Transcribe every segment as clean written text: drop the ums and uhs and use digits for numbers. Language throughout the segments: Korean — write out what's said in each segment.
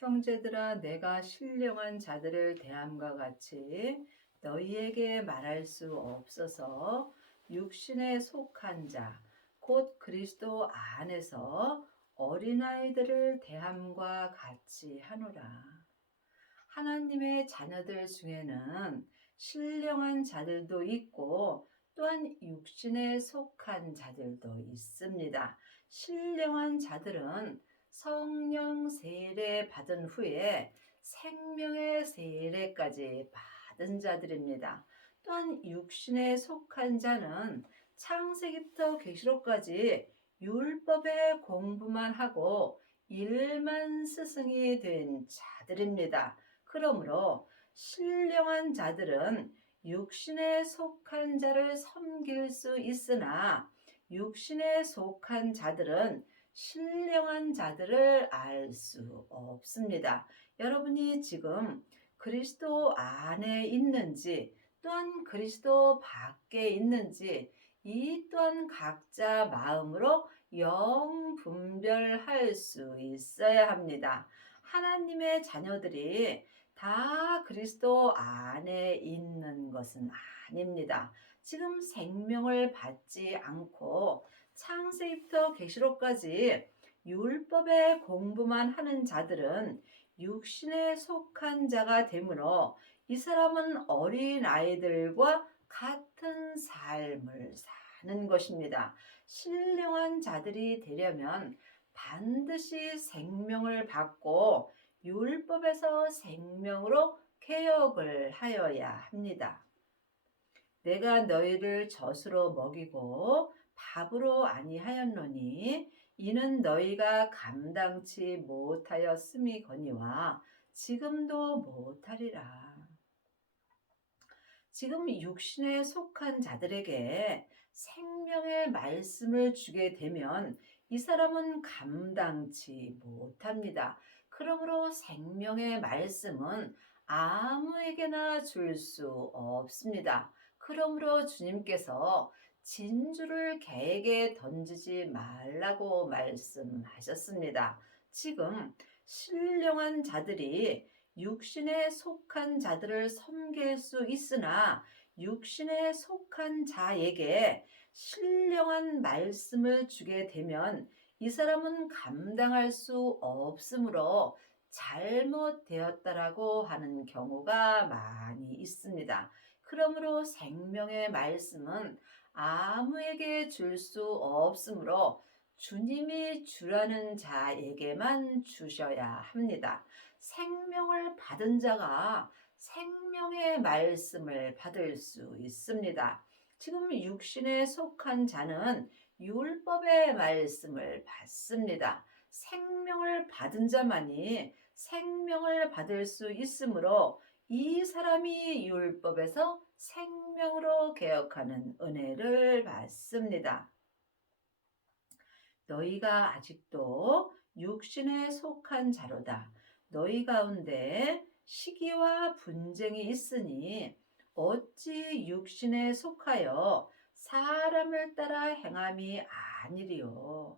형제들아, 내가 신령한 자들을 대함과 같이 너희에게 말할 수 없어서 육신에 속한 자, 곧 그리스도 안에서 어린아이들을 대함과 같이 하노라. 하나님의 자녀들 중에는 신령한 자들도 있고 또한 육신에 속한 자들도 있습니다. 신령한 자들은 성령 세례 받은 후에 생명의 세례까지 받은 자들입니다. 또한 육신에 속한 자는 창세기부터 계시록까지 율법의 공부만 하고 일만 스승이 된 자들입니다. 그러므로 신령한 자들은 육신에 속한 자를 섬길 수 있으나 육신에 속한 자들은 신령한 자들을 알 수 없습니다. 여러분이 지금 그리스도 안에 있는지 또한 그리스도 밖에 있는지 이 또한 각자 마음으로 영 분별할 수 있어야 합니다. 하나님의 자녀들이 다 그리스도 안에 있는 것은 아닙니다. 지금 생명을 받지 않고 창세기부터 계시록까지 율법의 공부만 하는 자들은 육신에 속한 자가 되므로 이 사람은 어린 아이들과 같은 삶을 사는 것입니다. 신령한 자들이 되려면 반드시 생명을 받고 율법에서 생명으로 개혁을 하여야 합니다. 내가 너희를 젖으로 먹이고 밥으로 아니하였노니 이는 너희가 감당치 못하였음이거니와 지금도 못하리라. 지금 육신에 속한 자들에게 생명의 말씀을 주게 되면 이 사람은 감당치 못합니다. 그러므로 생명의 말씀은 아무에게나 줄 수 없습니다. 그러므로 주님께서 진주를 개에게 던지지 말라고 말씀하셨습니다. 지금 신령한 자들이 육신에 속한 자들을 섬길 수 있으나 육신에 속한 자에게 신령한 말씀을 주게 되면 이 사람은 감당할 수 없으므로 잘못되었다라고 하는 경우가 많이 있습니다. 그러므로 생명의 말씀은 아무에게 줄 수 없으므로 주님이 주라는 자에게만 주셔야 합니다. 생명을 받은 자가 생명의 말씀을 받을 수 있습니다. 지금 육신에 속한 자는 율법의 말씀을 받습니다. 생명을 받은 자만이 생명을 받을 수 있으므로 이 사람이 율법에서 생명으로 개혁하는 은혜를 받습니다. 너희가 아직도 육신에 속한 자로다. 너희 가운데 시기와 분쟁이 있으니 어찌 육신에 속하여 사람을 따라 행함이 아니리요.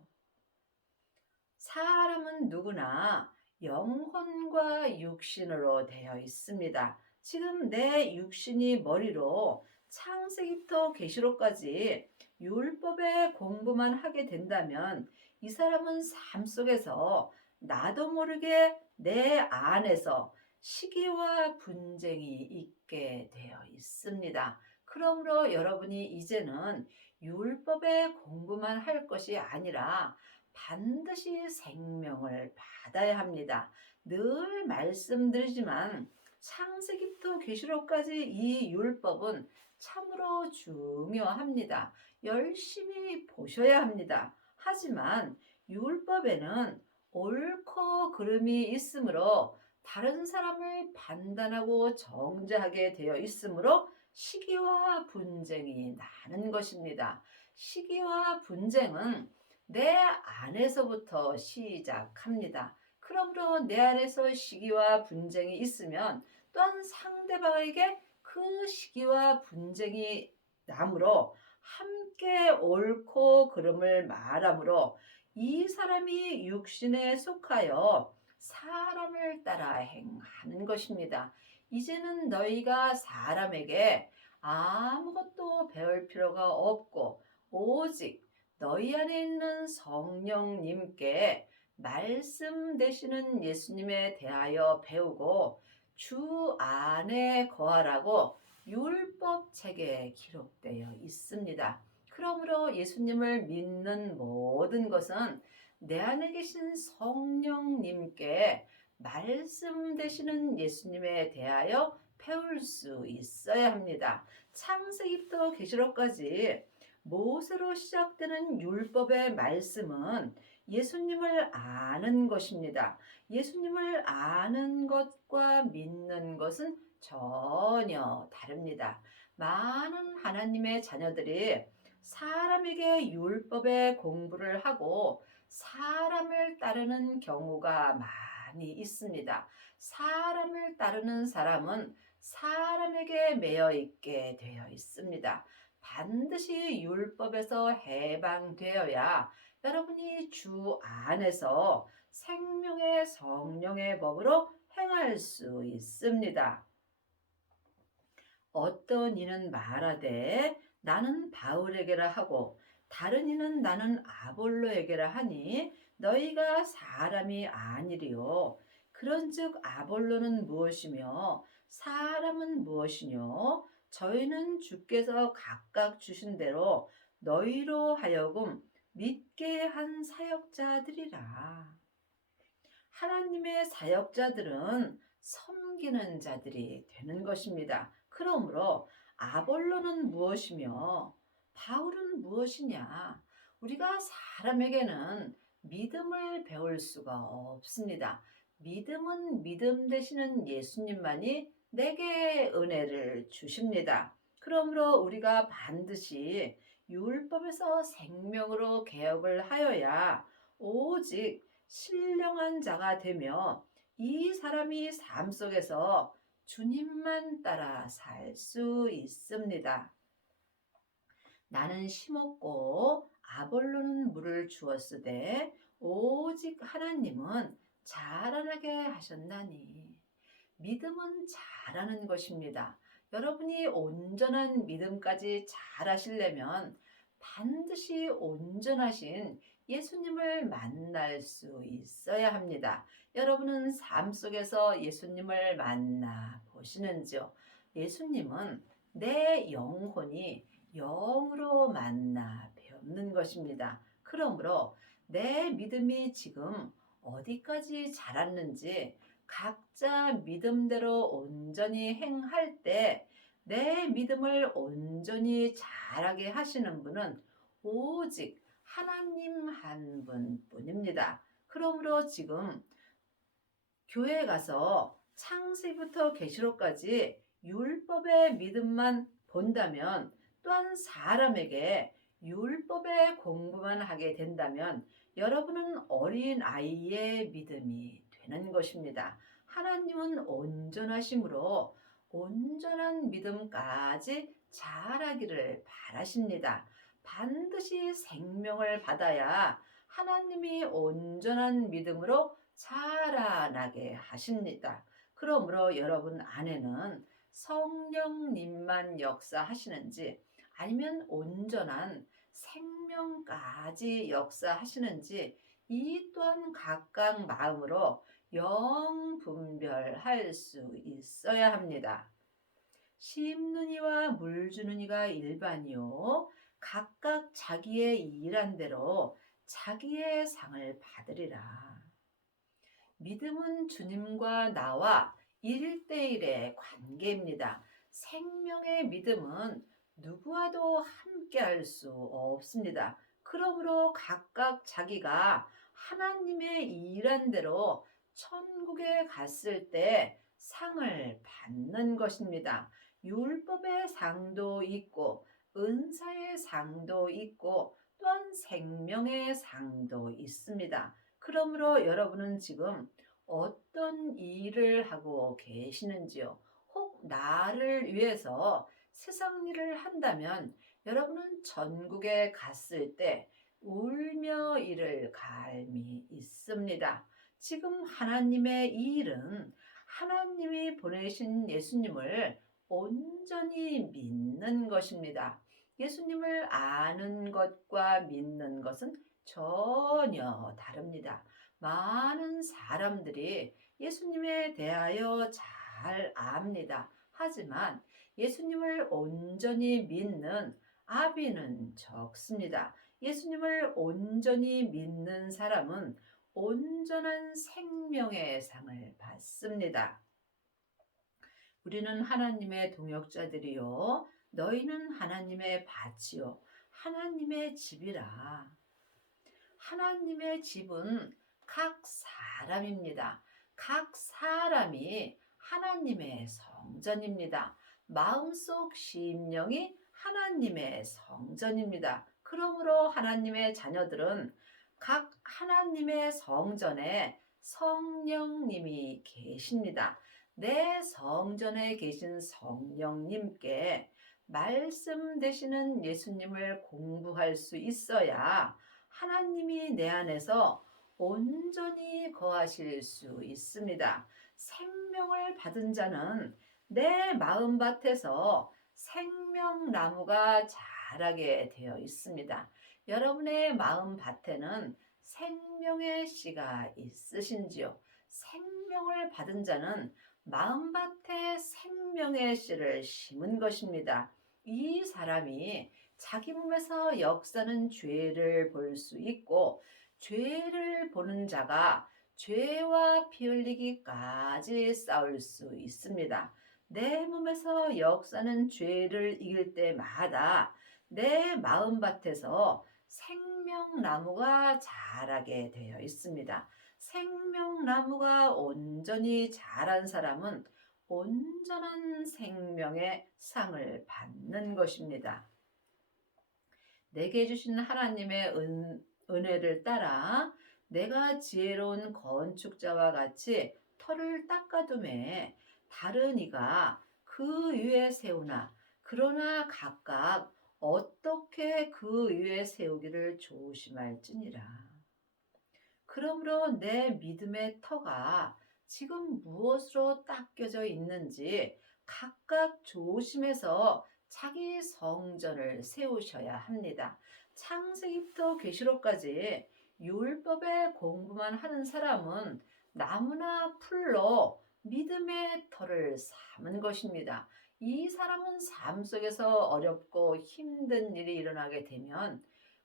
사람은 누구나 영혼과 육신으로 되어 있습니다. 지금 내 육신이 머리로 창세기부터 계시록까지 율법의 공부만 하게 된다면 이 사람은 삶 속에서 나도 모르게 내 안에서 시기와 분쟁이 있게 되어 있습니다. 그러므로 여러분이 이제는 율법의 공부만 할 것이 아니라 반드시 생명을 받아야 합니다. 늘 말씀드리지만 창세기부터 계시록까지 이 율법은 참으로 중요합니다. 열심히 보셔야 합니다. 하지만 율법에는 옳고 그름이 있으므로 다른 사람을 판단하고 정죄하게 되어 있으므로 시기와 분쟁이 나는 것입니다. 시기와 분쟁은 내 안에서부터 시작합니다. 그러므로 내 안에서 시기와 분쟁이 있으면 또한 상대방에게 그 시기와 분쟁이 나므로 함께 옳고 그름을 말하므로 이 사람이 육신에 속하여 사람을 따라 행하는 것입니다. 이제는 너희가 사람에게 아무것도 배울 필요가 없고 오직 너희 안에 있는 성령님께 말씀 되시는 예수님에 대하여 배우고 주 안에 거하라고 율법 책에 기록되어 있습니다. 그러므로 예수님을 믿는 모든 것은 내 안에 계신 성령님께 말씀 되시는 예수님에 대하여 배울 수 있어야 합니다. 창세기부터 계시록까지 모세로 시작되는 율법의 말씀은 예수님을 아는 것입니다. 예수님을 아는 것과 믿는 것은 전혀 다릅니다. 많은 하나님의 자녀들이 사람에게 율법의 공부를 하고 사람을 따르는 경우가 많이 있습니다. 사람을 따르는 사람은 사람에게 매여 있게 되어 있습니다. 반드시 율법에서 해방되어야 여러분이 주 안에서 생명의 성령의 법으로 행할 수 있습니다. 어떤 이는 말하되 나는 바울에게라 하고 다른 이는 나는 아볼로에게라 하니 너희가 사람이 아니리요. 그런즉 아볼로는 무엇이며 사람은 무엇이뇨? 저희는 주께서 각각 주신 대로 너희로 하여금 믿게 한 사역자들이라. 하나님의 사역자들은 섬기는 자들이 되는 것입니다. 그러므로 아볼로는 무엇이며 바울은 무엇이냐? 우리가 사람에게는 믿음을 배울 수가 없습니다. 믿음은 믿음 되시는 예수님만이 내게 은혜를 주십니다. 그러므로 우리가 반드시 율법에서 생명으로 개혁을 하여야 오직 신령한 자가 되며 이 사람이 삶 속에서 주님만 따라 살 수 있습니다. 나는 심었고 아볼로는 물을 주었으되 오직 하나님은 자라나게 하셨나니. 믿음은 잘하는 것입니다. 여러분이 온전한 믿음까지 잘하시려면 반드시 온전하신 예수님을 만날 수 있어야 합니다. 여러분은 삶 속에서 예수님을 만나 보시는지요? 예수님은 내 영혼이 영으로 만나 배우는 것입니다. 그러므로 내 믿음이 지금 어디까지 자랐는지 각자 믿음대로 온전히 행할 때 내 믿음을 온전히 잘하게 하시는 분은 오직 하나님 한 분뿐입니다. 그러므로 지금 교회에 가서 창세부터 계시록까지 율법의 믿음만 본다면 또한 사람에게 율법의 공부만 하게 된다면 여러분은 어린 아이의 믿음이 되는 것입니다. 하나님은 온전하심으로 온전한 믿음까지 자라기를 바라십니다. 반드시 생명을 받아야 하나님이 온전한 믿음으로 자라나게 하십니다. 그러므로 여러분 안에는 성령님만 역사하시는지 아니면 온전한 생명까지 역사하시는지 이 또한 각각 마음으로 영분별할 수 있어야 합니다. 심는 이와 물 주는 이가 일반이요 각각 자기의 일한 대로 자기의 상을 받으리라. 믿음은 주님과 나와 1대1의 관계입니다. 생명의 믿음은 누구와도 함께 할 수 없습니다. 그러므로 각각 자기가 하나님의 일한 대로 천국에 갔을 때 상을 받는 것입니다. 율법의 상도 있고 은사의 상도 있고 또한 생명의 상도 있습니다. 그러므로 여러분은 지금 어떤 일을 하고 계시는지요? 혹 나를 위해서 세상 일을 한다면 여러분은 전국에 갔을 때 울며 이를 갈미 있습니다. 지금 하나님의 이 일은 하나님이 보내신 예수님을 온전히 믿는 것입니다. 예수님을 아는 것과 믿는 것은 전혀 다릅니다. 많은 사람들이 예수님에 대하여 잘 압니다. 하지만 예수님을 온전히 믿는 아비는 적습니다. 예수님을 온전히 믿는 사람은 온전한 생명의 상을 받습니다. 우리는 하나님의 동역자들이요 너희는 하나님의 밭이요 하나님의 집이라. 하나님의 집은 각 사람입니다. 각 사람이 하나님의 성전입니다. 마음속 심령이 하나님의 성전입니다. 그러므로 하나님의 자녀들은 각 하나님의 성전에 성령님이 계십니다. 내 성전에 계신 성령님께 말씀 되시는 예수님을 공부할 수 있어야 하나님이 내 안에서 온전히 거하실 수 있습니다. 생명을 받은 자는 내 마음밭에서 생명나무가 자라게 되어 있습니다. 여러분의 마음밭에는 생명의 씨가 있으신지요? 생명을 받은 자는 마음밭에 생명의 씨를 심은 것입니다. 이 사람이 자기 몸에서 역사는 죄를 볼 수 있고 죄를 보는 자가 죄와 피 흘리기까지 싸울 수 있습니다. 내 몸에서 역사는 죄를 이길 때마다 내 마음밭에서 생명나무가 자라게 되어 있습니다. 생명나무가 온전히 자란 사람은 온전한 생명의 상을 받는 것입니다. 내게 주신 하나님의 은혜를 따라 내가 지혜로운 건축자와 같이 터를 닦아둠에 다른 이가 그 위에 세우나 그러나 각각 어떻게 그 위에 세우기를 조심할지니라. 그러므로 내 믿음의 터가 지금 무엇으로 닦여져 있는지 각각 조심해서 자기 성전을 세우셔야 합니다. 창세기부터 계시록까지 율법의 공부만 하는 사람은 나무나 풀로 믿음의 터를 삼은 것입니다. 이 사람은 삶 속에서 어렵고 힘든 일이 일어나게 되면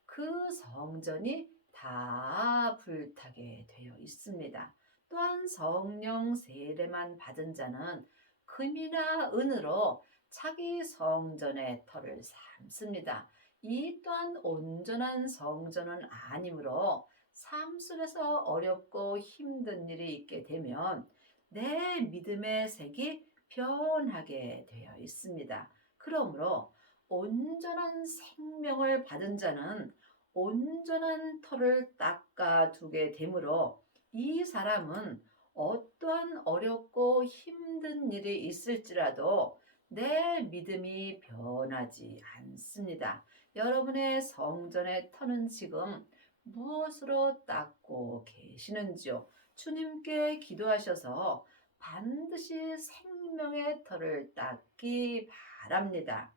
그 성전이 다 불타게 되어 있습니다. 또한 성령 세례만 받은 자는 금이나 은으로 자기 성전의 터를 삼습니다. 이 또한 온전한 성전은 아니므로 삶 속에서 어렵고 힘든 일이 있게 되면 내 믿음의 색이 변하게 되어 있습니다. 그러므로 온전한 생명을 받은 자는 온전한 터를 닦아두게 되므로 이 사람은 어떠한 어렵고 힘든 일이 있을지라도 내 믿음이 변하지 않습니다. 여러분의 성전의 터는 지금 무엇으로 닦고 계시는지요? 주님께 기도하셔서 반드시 생명의 터를 닦기 바랍니다.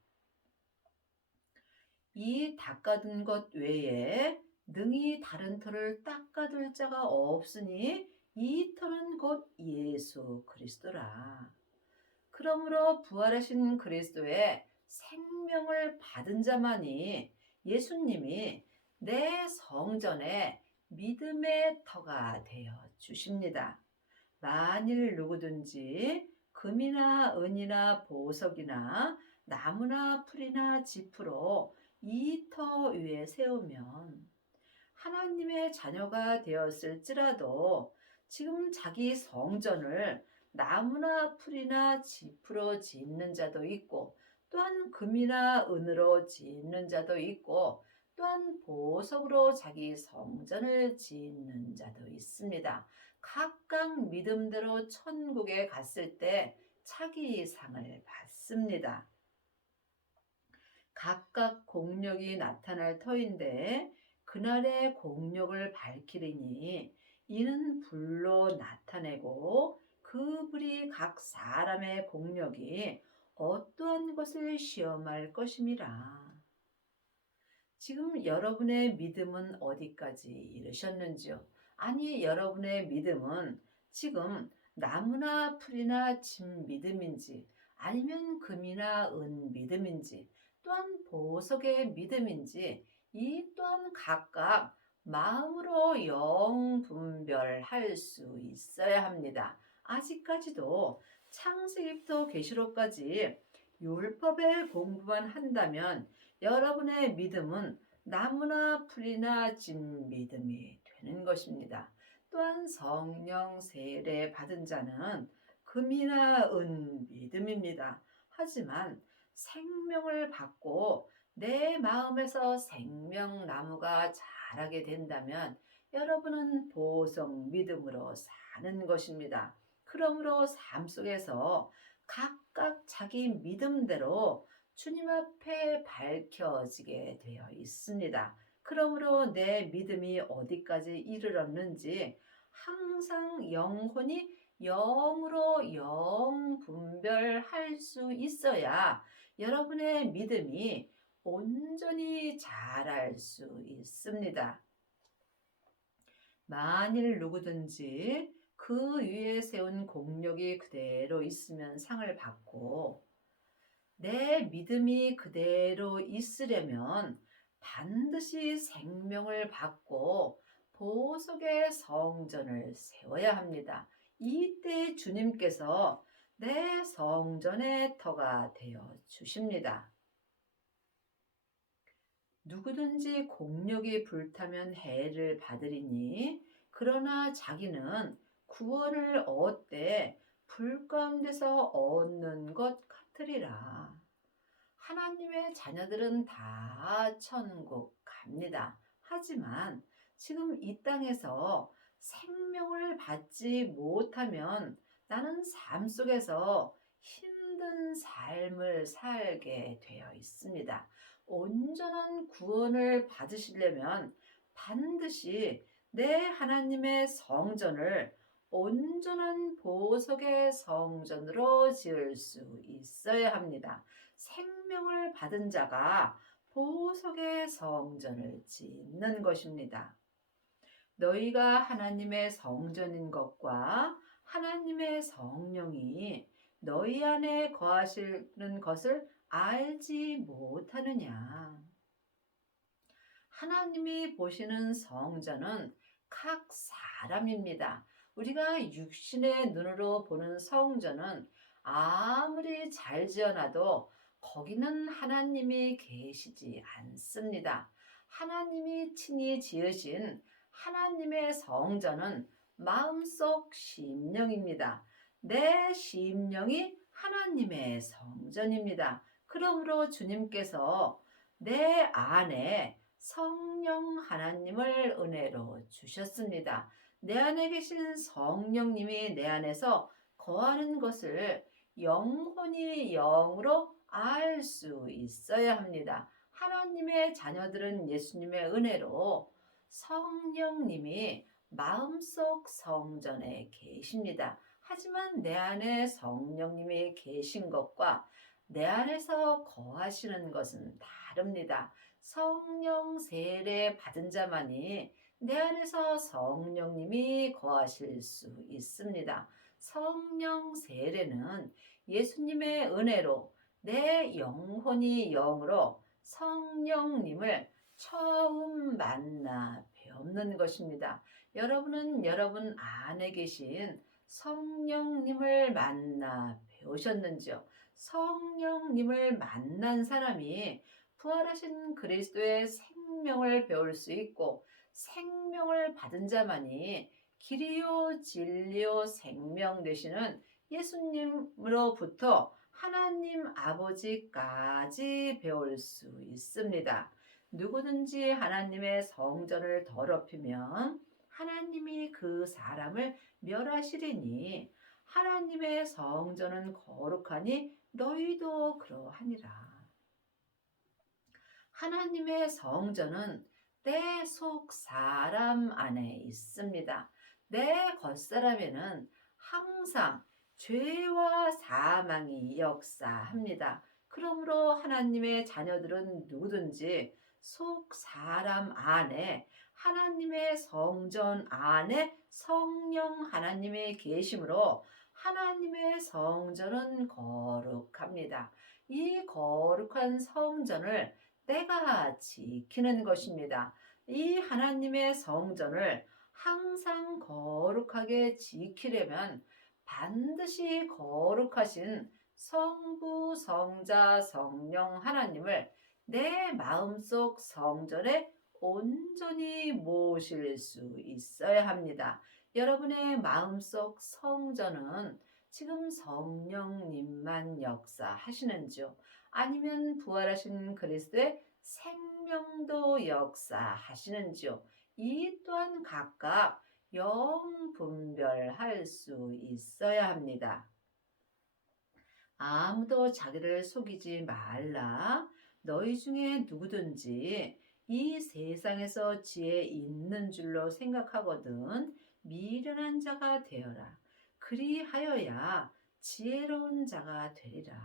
이 닦아둔 것 외에 능히 다른 터를 닦아둘 자가 없으니 이 터는 곧 예수 그리스도라. 그러므로 부활하신 그리스도의 생명을 받은 자만이 예수님이 내 성전에 믿음의 터가 되어 주십니다. 만일 누구든지 금이나 은이나 보석이나 나무나 풀이나 짚으로 이 터 위에 세우면 하나님의 자녀가 되었을지라도 지금 자기 성전을 나무나 풀이나 짚으로 짓는 자도 있고 또한 금이나 은으로 짓는 자도 있고 또한 보석으로 자기 성전을 짓는 자도 있습니다. 각각 믿음대로 천국에 갔을 때 차기 상을 받습니다. 각각 공력이 나타날 터인데 그날의 공력을 밝히리니 이는 불로 나타내고 그 불이 각 사람의 공력이 어떠한 것을 시험할 것임이라. 지금 여러분의 믿음은 어디까지 이르셨는지요? 아니, 여러분의 믿음은 지금 나무나 풀이나 집 믿음인지, 아니면 금이나 은 믿음인지, 또한 보석의 믿음인지, 이 또한 각각 마음으로 영 분별할 수 있어야 합니다. 아직까지도 창세기부터 계시록까지 율법의 공부만 한다면 여러분의 믿음은 나무나 풀이나 집 믿음이 되는 것입니다. 또한 성령 세례 받은 자는 금이나 은 믿음입니다. 하지만 생명을 받고 내 마음에서 생명나무가 자라게 된다면 여러분은 보석 믿음으로 사는 것입니다. 그러므로 삶 속에서 각각 자기 믿음대로 주님 앞에 밝혀지게 되어 있습니다. 그러므로 내 믿음이 어디까지 이르렀는지 항상 영혼이 영으로 영 분별할 수 있어야 여러분의 믿음이 온전히 자랄 수 있습니다. 만일 누구든지 그 위에 세운 공력이 그대로 있으면 상을 받고, 내 믿음이 그대로 있으려면 반드시 생명을 받고 보석의 성전을 세워야 합니다. 이때 주님께서 내 성전의 터가 되어 주십니다. 누구든지 공력이 불타면 해를 받으리니 그러나 자기는 구원을 얻되 불 가운데서 얻는 것 같으리라. 하나님의 자녀들은 다 천국 갑니다. 하지만 지금 이 땅에서 생명을 받지 못하면 나는 삶 속에서 힘든 삶을 살게 되어 있습니다. 온전한 구원을 받으시려면 반드시 내 하나님의 성전을 온전한 보석의 성전으로 지을 수 있어야 합니다. 생명을 받은 자가 보석의 성전을 짓는 것입니다. 너희가 하나님의 성전인 것과 하나님의 성령이 너희 안에 거하시는 것을 알지 못하느냐. 하나님이 보시는 성전은 각 사람입니다. 우리가 육신의 눈으로 보는 성전은 아무리 잘 지어놔도 거기는 하나님이 계시지 않습니다. 하나님이 친히 지으신 하나님의 성전은 마음속 심령입니다. 내 심령이 하나님의 성전입니다. 그러므로 주님께서 내 안에 성령 하나님을 은혜로 주셨습니다. 내 안에 계신 성령님이 내 안에서 거하는 것을 영혼이 영으로 알 수 있어야 합니다. 하나님의 자녀들은 예수님의 은혜로 성령님이 마음속 성전에 계십니다. 하지만 내 안에 성령님이 계신 것과 내 안에서 거하시는 것은 다릅니다. 성령 세례 받은 자만이 내 안에서 성령님이 거하실 수 있습니다. 성령 세례는 예수님의 은혜로 내 영혼이 영으로 성령님을 처음 만나 뵙는 것입니다. 여러분은 여러분 안에 계신 성령님을 만나 배우셨는지요? 성령님을 만난 사람이 부활하신 그리스도의 생명을 배울 수 있고, 생명을 받은 자만이 길이요 진리요 생명 되시는 예수님으로부터 하나님 아버지까지 배울 수 있습니다. 누구든지 하나님의 성전을 더럽히면 하나님이 그 사람을 멸하시리니 하나님의 성전은 거룩하니 너희도 그러하니라. 하나님의 성전은 내 속 사람 안에 있습니다. 내 겉사람에는 항상 죄와 사망이 역사합니다. 그러므로 하나님의 자녀들은 누구든지 속 사람 안에 하나님의 성전 안에 성령 하나님의 계심으로 하나님의 성전은 거룩합니다. 이 거룩한 성전을 내가 지키는 것입니다. 이 하나님의 성전을 항상 거룩하게 지키려면 반드시 거룩하신 성부, 성자, 성령 하나님을 내 마음속 성전에 온전히 모실 수 있어야 합니다. 여러분의 마음속 성전은 지금 성령님만 역사하시는지요? 아니면 부활하신 그리스도의 생명도 역사하시는지요? 이 또한 각각 영분별할 수 있어야 합니다. 아무도 자기를 속이지 말라. 너희 중에 누구든지 이 세상에서 지혜 있는 줄로 생각하거든 미련한 자가 되어라. 그리하여야 지혜로운 자가 되리라.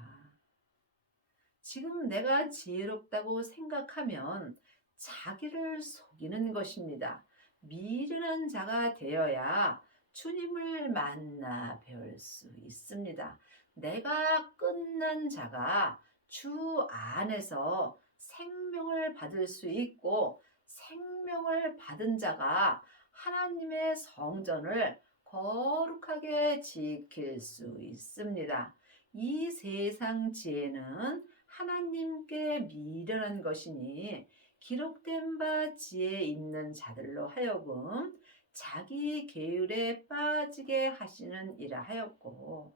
지금 내가 지혜롭다고 생각하면 자기를 속이는 것입니다. 미련한 자가 되어야 주님을 만나 배울 수 있습니다. 내가 끝난 자가 주 안에서 생명을 받을 수 있고 생명을 받은 자가 하나님의 성전을 거룩하게 지킬 수 있습니다. 이 세상 지혜는 하나님께 미련한 것이니 기록된 바 지혜 있는 자들로 하여금 자기 계율에 빠지게 하시는 이라 하였고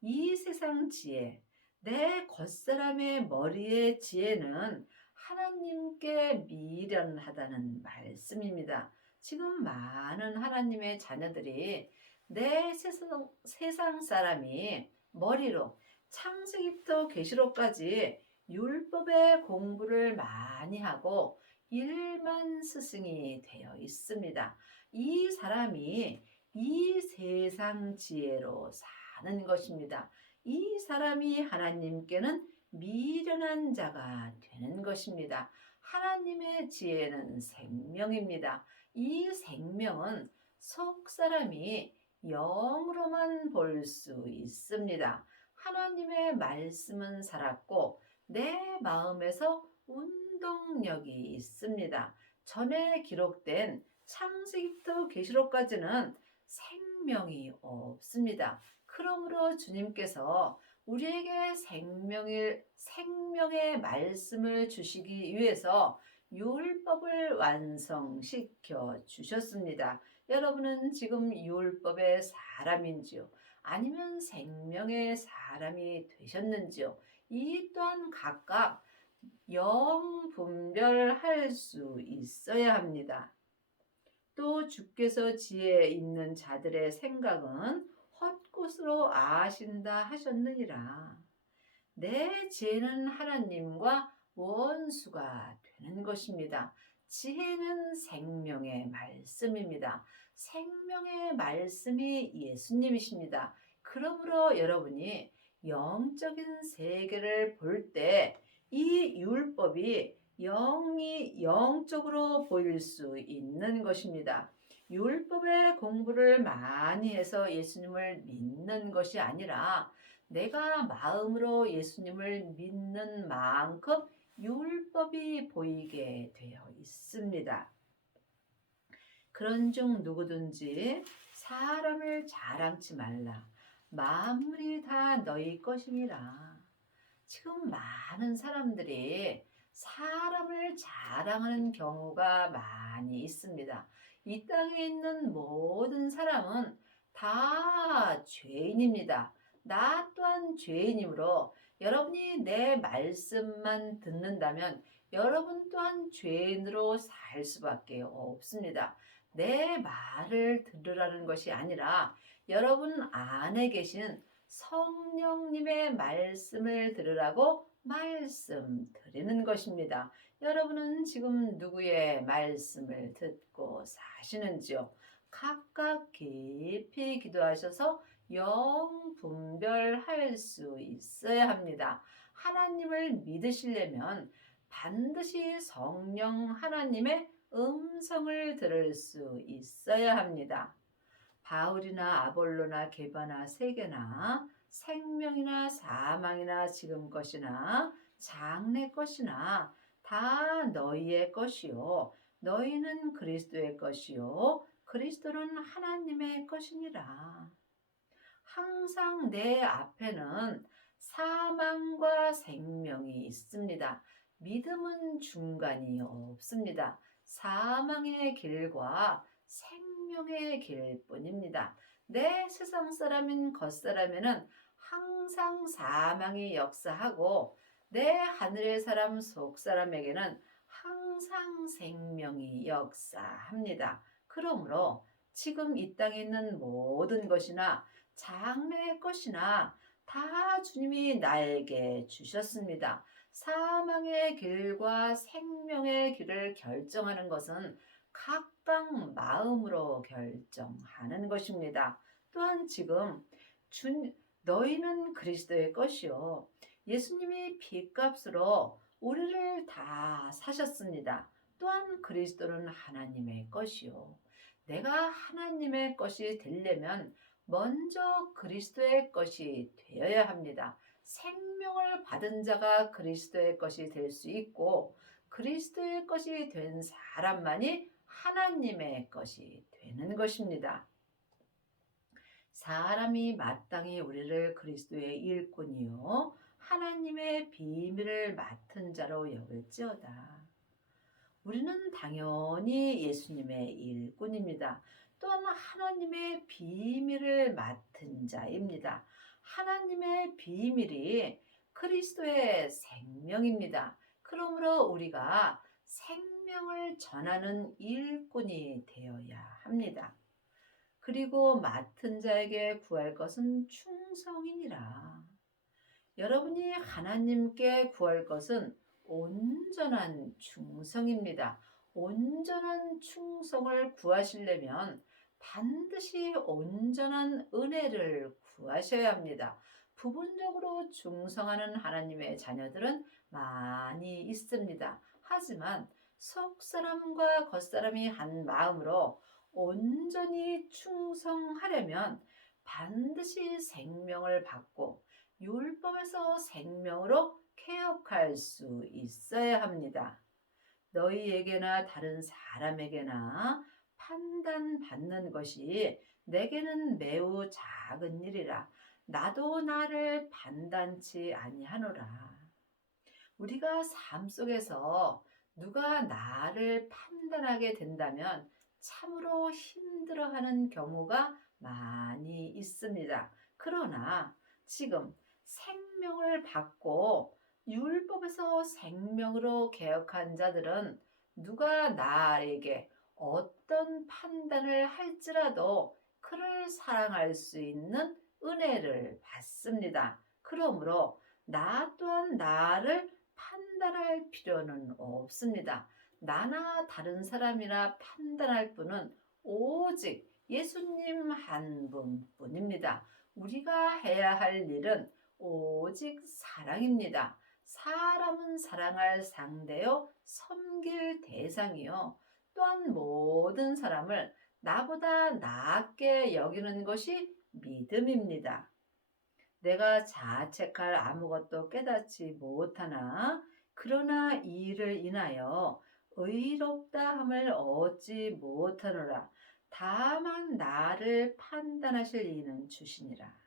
이 세상 지혜 내 겉사람의 머리의 지혜는 하나님께 미련하다는 말씀입니다. 지금 많은 하나님의 자녀들이 내 세상 사람이 머리로 창세기부터 계시록까지 율법의 공부를 많이 하고 일만 스승이 되어 있습니다. 이 사람이 이 세상 지혜로 사는 것입니다. 이 사람이 하나님께는 미련한 자가 되는 것입니다. 하나님의 지혜는 생명입니다. 이 생명은 속 사람이 영으로만 볼 수 있습니다. 하나님의 말씀은 살았고 내 마음에서 운동력이 있습니다. 전에 기록된 창세기부터 계시록까지는 생명이 없습니다. 그러므로 주님께서 우리에게 생명의 말씀을 주시기 위해서 율법을 완성시켜 주셨습니다. 여러분은 지금 율법의 사람인지요? 아니면 생명의 사람이 되셨는지요? 이 또한 각각 영 분별할 수 있어야 합니다. 또 주께서 지혜 있는 자들의 생각은 헛것으로 아신다 하셨느니라. 내 지혜는 하나님과 원수가 되는 것입니다. 지혜는 생명의 말씀입니다. 생명의 말씀이 예수님이십니다. 그러므로 여러분이 영적인 세계를 볼 때 이 율법이 영이 영적으로 보일 수 있는 것입니다. 율법의 공부를 많이 해서 예수님을 믿는 것이 아니라 내가 마음으로 예수님을 믿는 만큼 율법이 보이게 되어 있습니다. 그런즉 누구든지 사람을 자랑치 말라. 만물이 다 너희 것이니라. 지금 많은 사람들이 사람을 자랑하는 경우가 많이 있습니다. 이 땅에 있는 모든 사람은 다 죄인입니다. 나 또한 죄인이므로 여러분이 내 말씀만 듣는다면 여러분 또한 죄인으로 살 수밖에 없습니다. 내 말을 들으라는 것이 아니라 여러분 안에 계신 성령님의 말씀을 들으라고 말씀 드리는 것입니다. 여러분은 지금 누구의 말씀을 듣고 사시는지요? 각각 깊이 기도하셔서 영 분별할 수 있어야 합니다. 하나님을 믿으시려면 반드시 성령 하나님의 음성을 들을 수 있어야 합니다. 바울이나 아볼로나 게바나 세계나 생명이나 사망이나 지금 것이나 장래 것이나 다 너희의 것이요 너희는 그리스도의 것이요 그리스도는 하나님의 것이니라. 항상 내 앞에는 사망과 생명이 있습니다. 믿음은 중간이 없습니다. 사망의 길과 생명의 길뿐입니다. 내 세상 사람인 겉사람에는 항상 사망이 역사하고 내 하늘의 사람 속사람에게는 항상 생명이 역사합니다. 그러므로 지금 이 땅에 있는 모든 것이나 장래의 것이나 다 주님이 나에게 주셨습니다. 사망의 길과 생명의 길을 결정하는 것은 각각 마음으로 결정하는 것입니다. 또한 지금 너희는 그리스도의 것이요. 예수님이 핏값으로 우리를 다 사셨습니다. 또한 그리스도는 하나님의 것이요. 내가 하나님의 것이 되려면 먼저 그리스도의 것이 되어야 합니다. 생명을 받은 자가 그리스도의 것이 될 수 있고 그리스도의 것이 된 사람만이 하나님의 것이 되는 것입니다. 사람이 마땅히 우리를 그리스도의 일꾼이요 하나님의 비밀을 맡은 자로 여길지어다. 우리는 당연히 예수님의 일꾼입니다. 또한 하나님의 비밀을 맡은 자입니다. 하나님의 비밀이 그리스도의 생명입니다. 그러므로 우리가 생명을 전하는 일꾼이 되어야 합니다. 그리고 맡은 자에게 구할 것은 충성이니라. 여러분이 하나님께 구할 것은 온전한 충성입니다. 온전한 충성을 구하시려면 반드시 온전한 은혜를 구하셔야 합니다. 부분적으로 충성하는 하나님의 자녀들은 많이 있습니다. 하지만 속사람과 겉사람이 한 마음으로 온전히 충성하려면 반드시 생명을 받고 율법에서 생명으로 개혁할 수 있어야 합니다. 너희에게나 다른 사람에게나 판단받는 것이 내게는 매우 작은 일이라 나도 나를 판단치 아니하노라. 우리가 삶 속에서 누가 나를 판단하게 된다면 참으로 힘들어하는 경우가 많이 있습니다. 그러나 지금 생명을 받고 율법에서 생명으로 개혁한 자들은 누가 나에게 어떤 판단을 할지라도 그를 사랑할 수 있는 은혜를 받습니다. 그러므로 나 또한 나를 판단할 필요는 없습니다. 나나 다른 사람이나 판단할 분은 오직 예수님 한 분뿐입니다. 우리가 해야 할 일은 오직 사랑입니다. 사람은 사랑할 상대요, 섬길 대상이요. 또한 모든 사람을 나보다 낫게 여기는 것이 믿음입니다. 내가 자책할 아무것도 깨닫지 못하나 그러나 이 일을 인하여 의롭다 함을 얻지 못하노라. 다만 나를 판단하실 이는 주시니라.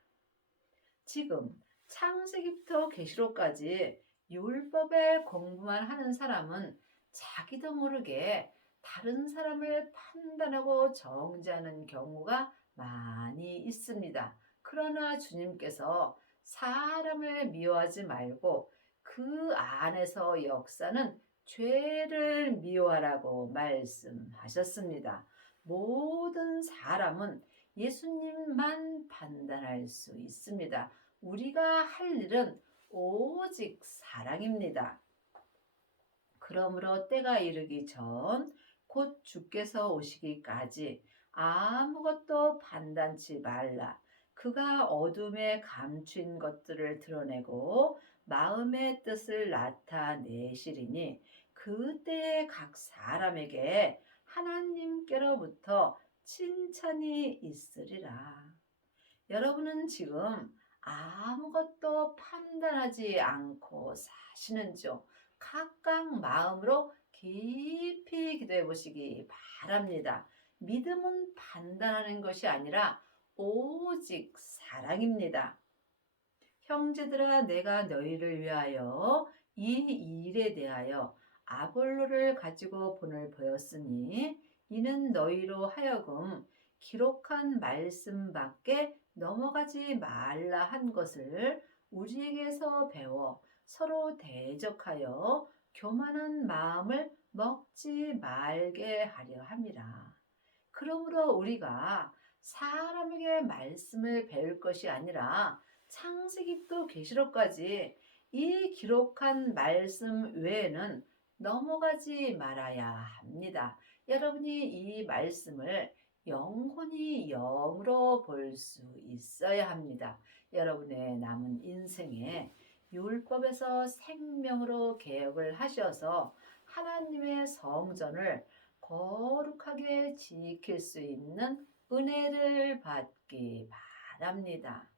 지금 창세기부터 계시록까지 율법의 공부만 하는 사람은 자기도 모르게 다른 사람을 판단하고 정죄하는 경우가 많이 있습니다. 그러나 주님께서 사람을 미워하지 말고 그 안에서 역사는 죄를 미워하라고 말씀하셨습니다. 모든 사람은 예수님만 판단할 수 있습니다. 우리가 할 일은 오직 사랑입니다. 그러므로 때가 이르기 전 곧 주께서 오시기까지 아무것도 판단치 말라. 그가 어둠에 감춘 것들을 드러내고 마음의 뜻을 나타내시리니 그때에 각 사람에게 하나님께로부터 칭찬이 있으리라. 여러분은 지금 아무것도 판단하지 않고 사시는지요? 각각 마음으로 깊이 기도해 보시기 바랍니다. 믿음은 판단하는 것이 아니라 오직 사랑입니다. 형제들아, 내가 너희를 위하여 이 일에 대하여 아볼로를 가지고 본을 보였으니 이는 너희로 하여금 기록한 말씀 밖에 넘어가지 말라 한 것을 우리에게서 배워 서로 대적하여 교만한 마음을 먹지 말게 하려 함이라. 그러므로 우리가 사람에게 말씀을 배울 것이 아니라 창세기부터 계시록까지 이 기록한 말씀 외에는 넘어가지 말아야 합니다. 여러분이 이 말씀을 영혼이 영으로 볼 수 있어야 합니다. 여러분의 남은 인생에 율법에서 생명으로 개혁을 하셔서 하나님의 성전을 거룩하게 지킬 수 있는 은혜를 받기 바랍니다.